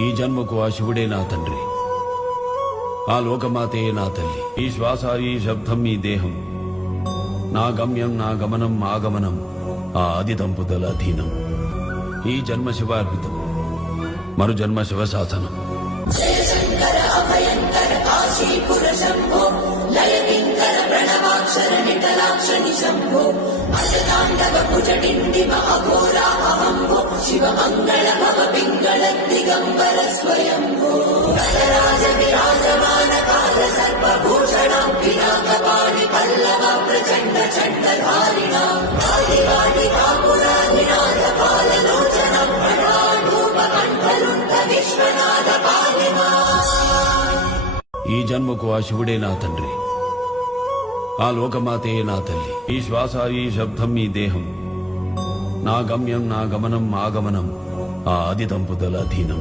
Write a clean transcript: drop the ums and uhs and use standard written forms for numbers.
ఈ జన్మకు ఆ శివుడే నా తండ్రి, ఆ లోకమాతే నా తల్లి. ఈ శ్వాస, ఈ శబ్దం, ఈ దేహం, నా గమ్యం, నా గమనం, ఆగమనం ఆ ఆది దంపుదల అధీనం. ఈ జన్మ శివార్పితం, మరు జన్మ శివశాసనం. జయ శంకర అభయంకర కాశీపుర శంభో, లయకింకర ప్రణవాక్షర నిటలాక్షరి శంభో, అజతాండవ భుజటిండిమ అఘోరా అహంభో, శివ మంగళ భవ పింగళ దిగంబర స్వయంభో, గణరాజ విరాజమాన కాల సర్వభూషణం, పినాకపాణి పల్లవ ప్రచండ చండధారిణ, వాడి కాపురాధినాథ పాలలోచనం, ప్రణాఢూప కంఠలుంఠ విశ్వనాథ పాలిమా. ఈ జన్మకు ఆ శివుడే నా తండ్రి, ఆ లోకమాతే నా తల్లి. ఈ శ్వాస, ఈ శబ్దం, ఈ దేహం, నా గమ్యం, నా గమనం, ఆగమనం ఆ ఆది దంపుదల అధీనం.